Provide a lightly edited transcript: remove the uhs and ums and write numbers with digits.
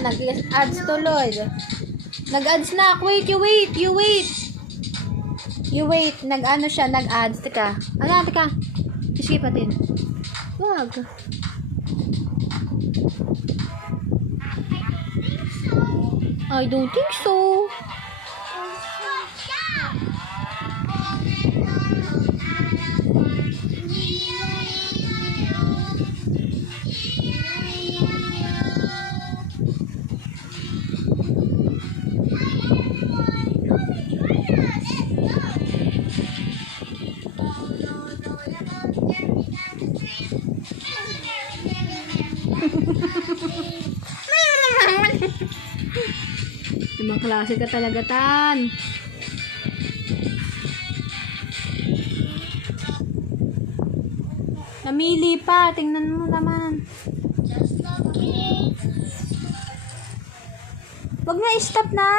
Nag-ads tuloy. Nag-ads na. Wait, you wait. You wait. Nag-ano siya, nag-ads. Teka. Teka. Skip natin. Wag. I don't think so. Ibang klase ka talaga, Tan. Namili pa. Tingnan mo naman. Wag na, stop na.